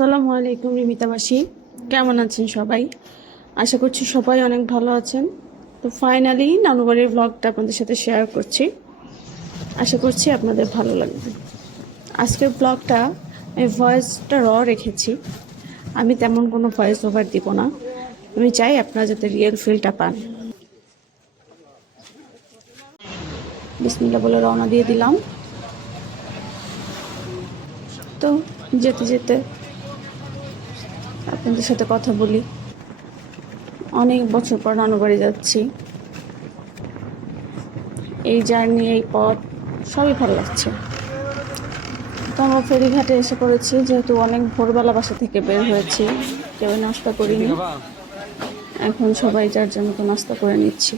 আসসালামু আলাইকুম রিমিতাবাসী, কেমন আছেন সবাই? আশা করছি সবাই অনেক ভালো আছেন। তো ফাইনালি নানুবাড়ির ব্লগটা আপনাদের সাথে শেয়ার করছি। আশা করছি আপনাদের ভালো লাগবে। আজকের ব্লগটা আমি ভয়েসটা রেখেছি। আমি তেমন কোনো ভয়েস ওভার দিব না। আমি চাই আপনারা যাতে রিয়েল ফিলটা পান। বিসমিল্লাহ বলে রওনা দিয়ে দিলাম। তো যেতে যেতে আপনাদের সাথে কথা বলি। অনেক বছর পর নানুবাড়ি যাচ্ছি। এই জার্নি, এই পথ সবই ভালো লাগছে। তো আমরা ফেরিঘাটে এসে পড়েছি, যেহেতু অনেক ভোরবেলা বাসা থেকে বের হয়েছি, কেউ নাস্তা করিনি। এখন সবাই যার যার মতো নাস্তা করে নিচ্ছি।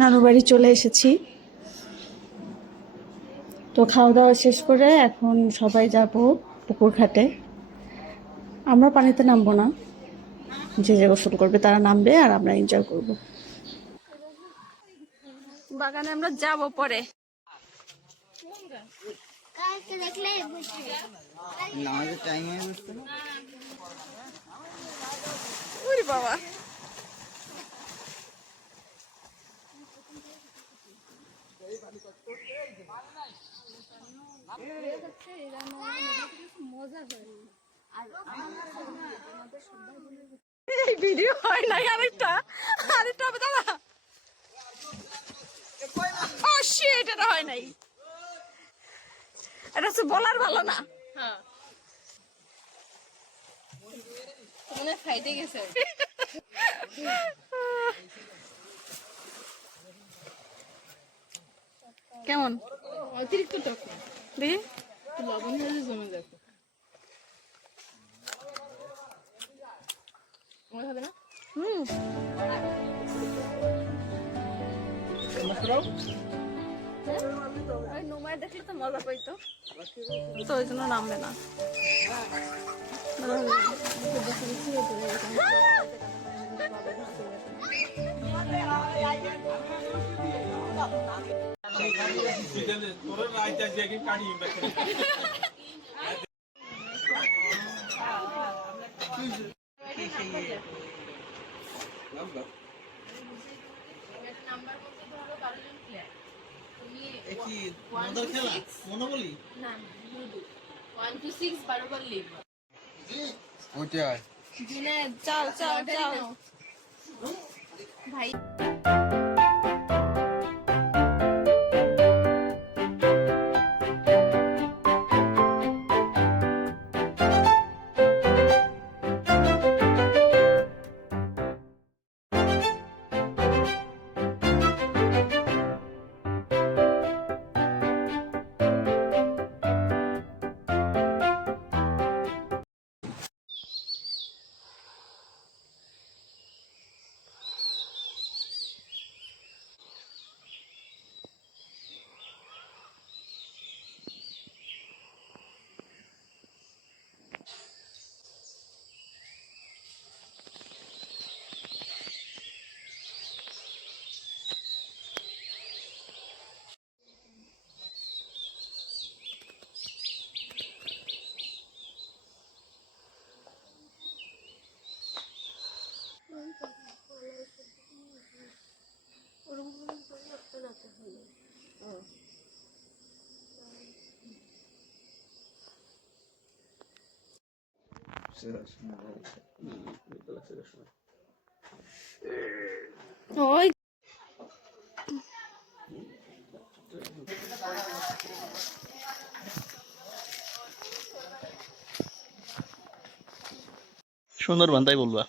নানু বাড়ি চলে এসেছি। তো খাওয়া দাওয়া শেষ করে এখন সবাই যাব পুকুর ঘাটে। আমরা পানিতে নামবো না, যে যে গোসল করবে তারা নামবে আর আমরা এনজয় করব। বাগানে আমরা যাব পরে। ওরে বাবা, এই ভিডিও হয় নাই। আরেকটা আরেকটা হবে দাদা। ও শিট, এটা হয় নাই। এটা তো বলার ভালো না। হ্যাঁ, মনে ফাইটে গেছে। কেমন? অতিরিক্ত টক দেখি, লবণ হলে জমে যাবে। মনে হবে না? নোমায় দেখলে তো মজা পাইতো, তো ওই জন্য নামবে না। চাল চাল চাল ভাই। ওই সুন্দরবন তাই বলবা।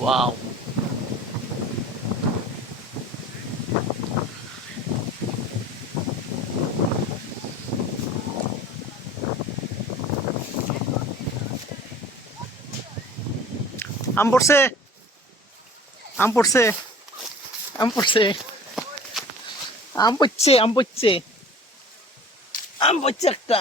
ওয়াও, আম পড়ছে, আম পড়ছে, আম পড়ছে, আম পড়ছে, আম পড়ছে, আম পড়ছে একটা।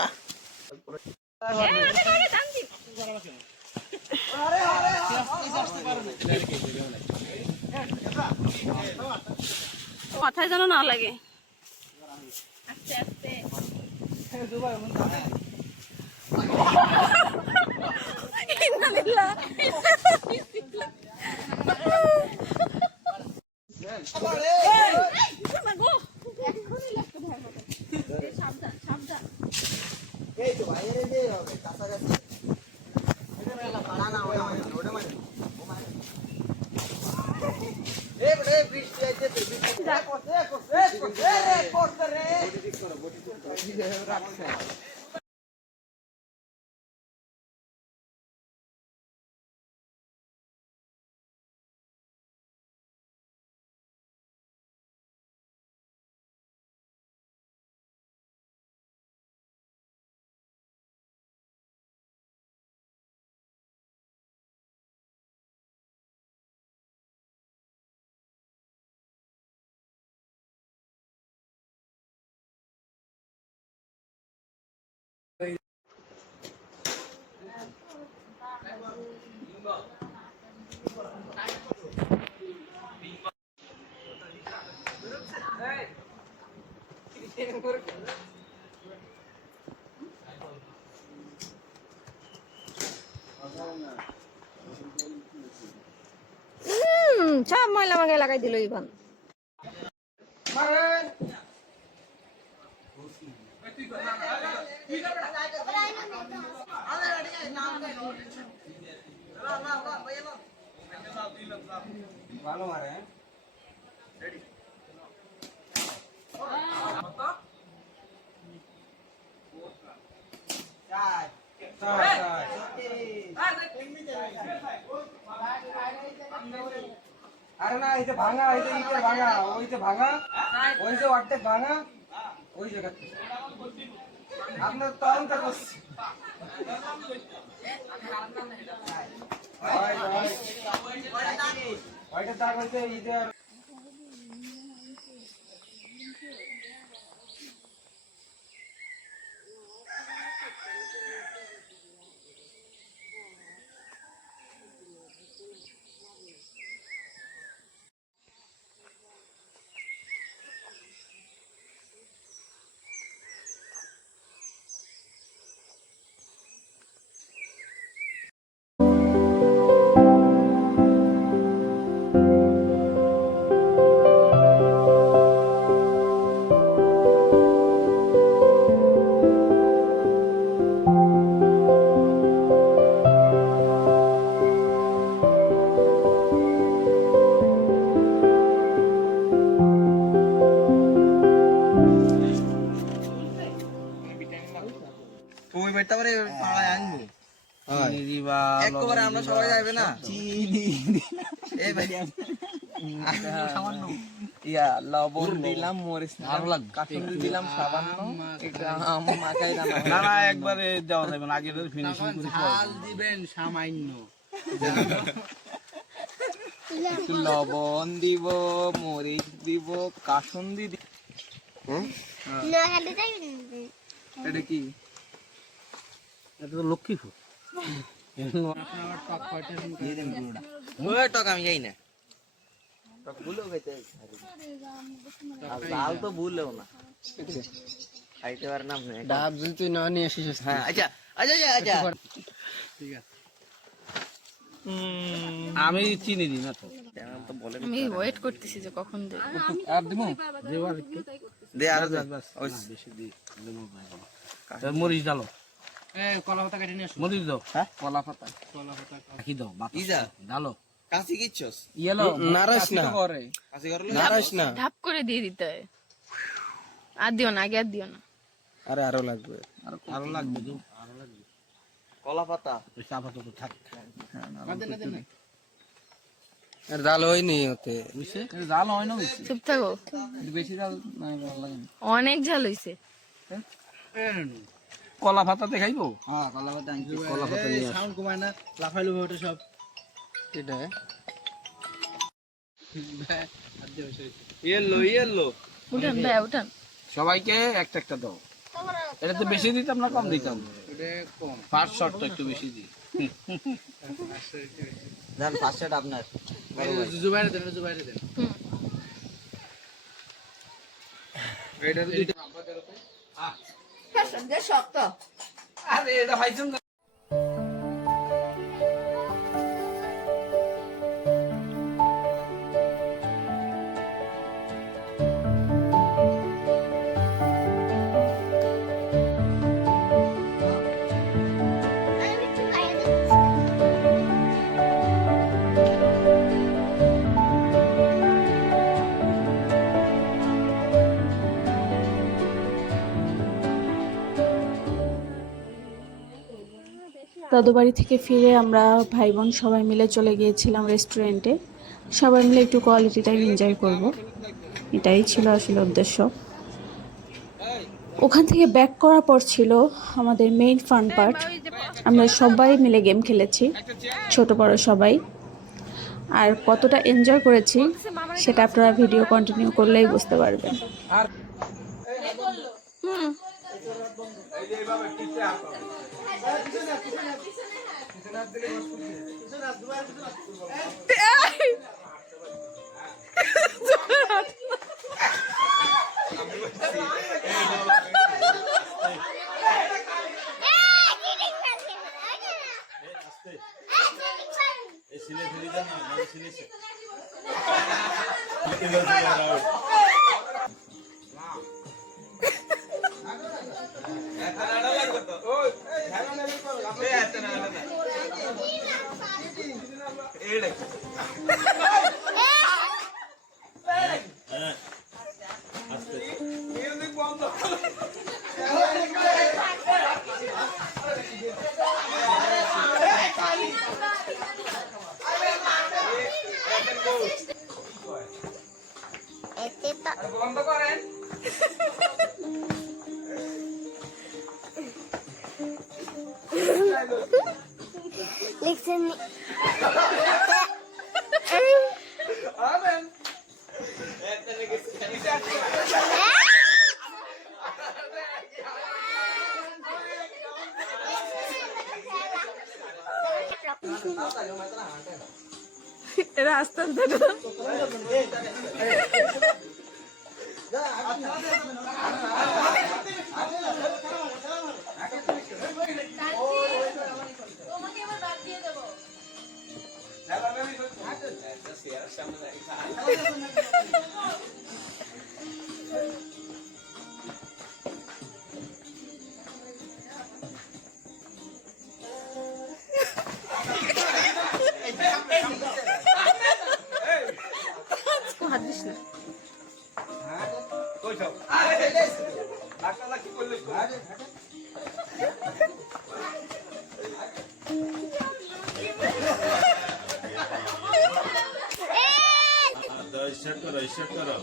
মাথায় যেন না লাগে। আস্তে আস্তে সব ময়লা আমাকে লাগাই দিল ইভান। ভালো মারে আরে না, এই যে ভাঙা, এই যে ইটের ভাঙা, ওই যে ভাঙা, ওই যে অর্ধেক ভাঙা, ওই জায়গা আপনার তদন্ত করছি। ওইটা দাগ হইতে ইটের তুমি বেটা করে পাড়ায় আনবো একবারে আমরা সবাই যাবে না এই ভাই সামান্য ইয়া লবণ দিলাম মরিচ কাঁচুন্দি দিলাম সামান্য এটা মাখাই রান্না না না একবারে দেওয়া যাবে না, আগে ফিনিশিং করে ঝাল দিবেন সামান্য লবণ দিব, মরিচ দিব, কাসুন্দি দিব। এটা কি এটা তো লক্ষ্মীপুর। ওই টক আমি যাই না টক ভুলেও খাইতে লাল তো ভুলেও না খাইতে পারে না আপনি ডাব যদি তুই না নিয়ে আসিস। হ্যাঁ আচ্ছা আচ্ছা আচ্ছা ঠিক আছে, আমি চিনি দিই না তো। তো বলেন আমি ওয়েট করতেছি যে কখন দেব। আর দিমু দেওয়ার একটু দে আর ওই বেশি দি দেবো ভাই। মরিচ ডালো, কলা পাতা কেটে নিয়ে মরিচ দাও। হ্যাঁ, কলা পাতা কি দাও ইজা ডালো। কাশি কিচ্ছস ইয়েলো নারাস না করে, কাশি করলে নারাস না। ধাপ করে দিয়ে দিতে হয়। আর দিও না, আগে আর দিও না। আরে আরো লাগবে। আরো লাগবে তো। কলা পাতা। আর জাল হয়নি ওতে। জাল হয় না বেশি। চুপ থাকো, বেশি জাল না ভালো লাগে না। অনেক ঝাল হইছে। কলা পাতাতে খাইবো? হ্যাঁ কলা পাতা আনছি, কলা পাতা নিয়ে সাউন্ড কমায় না, লাফাইলো ওটা সব। এটা ইয়েলো উঠান ভাই উঠান। সবাইকে একটা একটা দাও। এটা তো বেশি দিতাম না কম দিতাম? এটা কম। ফার্স্ট শটটা একটু বেশি দিই। জান ফার্স্ট শট আপনার। জুবাইরে দেন, জুবাইরে দেন। হুম। এটা দুইটা শক্ত। আরে এটা ভাইছুন না। দাদু বাড়ি থেকে ফিরে আমরা ভাই বোন সবাই মিলে চলে গিয়েছিলাম রেস্টুরেন্টে। সবাই মিলে একটু কোয়ালিটি টাইম এনজয় করব, এটাই ছিল আসলে উদ্দেশ্য। ওখান থেকে ব্যাক করার পর ছিল আমাদের মেইন ফান পার্ট। আমরা সবাই মিলে গেম খেলেছি, ছোট বড় সবাই। আর কতটা এনজয় করেছি সেটা আপনারা ভিডিও কন্টিনিউ করলেই বুঝতে পারবেন। বন্ধ করেন। লিখছেন এরা আস্তে আস্তে হাত দিস না। স্টার্ট করো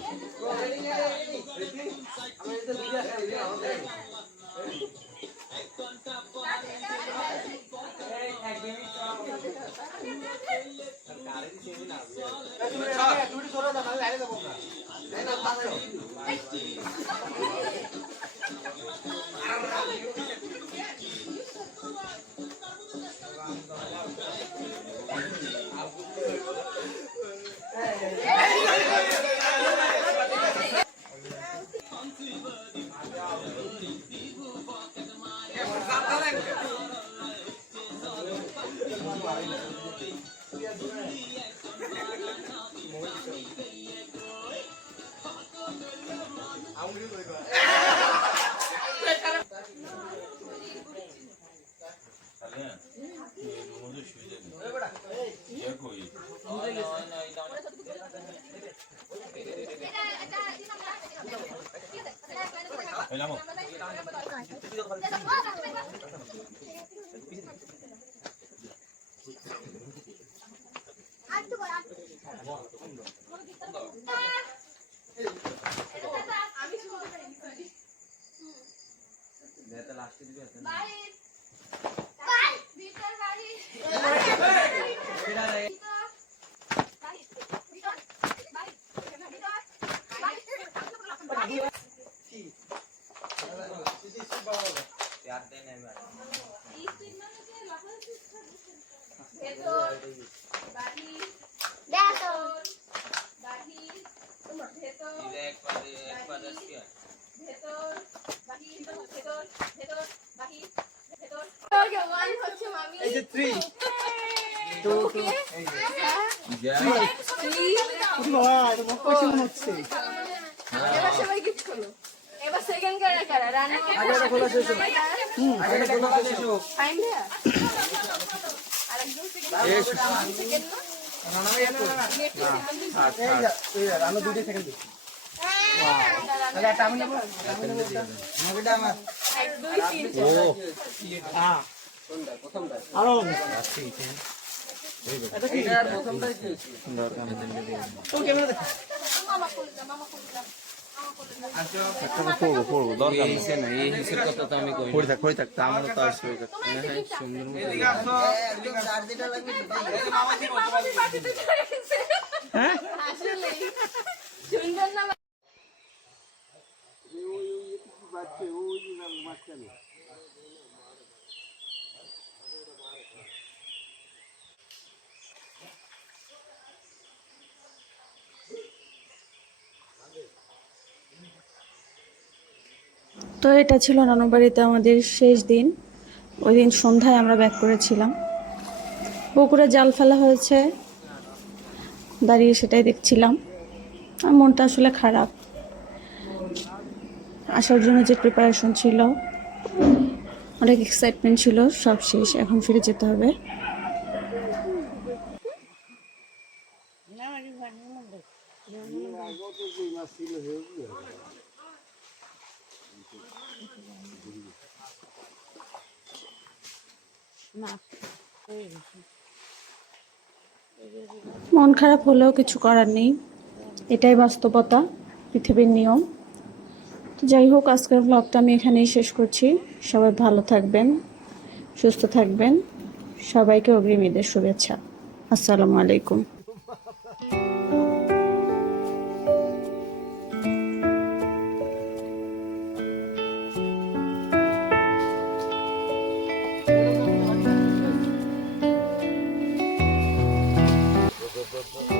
এই যে 3 এবার সবাই গিফট করলো এবার সেকেন্ড কারা রান্না আগেটা খোলা শেষ হোক আগেটা খোলা শেষ হোক ফাইন দেয়া আরেকজন সেকেন্ড এই যা আমি 2 সেকেন্ড দিচ্ছি তাহলে একটা আমি নেব আমারটা আমার 1 2 3 আরো আসলে সুন্দর না তো এটা ছিল নানুবাড়িতে আমাদের শেষ দিন। ওই দিন সন্ধ্যায় আমরা ব্যাক করেছিলাম। পুকুরে জাল ফেলা হয়েছে, দাঁড়িয়ে সেটাই দেখছিলাম। আর মনটা আসলে খারাপ। আসার জন্য যে প্রিপারেশন ছিল, অনেক এক্সাইটমেন্ট ছিল, সব শেষ। এখন ফিরে যেতে হবে। মন খারাপ হলেও কিছু করার নেই, এটাই বাস্তবতা, পৃথিবীর নিয়ম। তো যাই হোক, আজকের ব্লগটা আমি এখানেই শেষ করছি। সবাই ভালো থাকবেন, সুস্থ থাকবেন। সবাইকে অগ্রিম ঈদের শুভেচ্ছা। আসসালামু আলাইকুম। Go.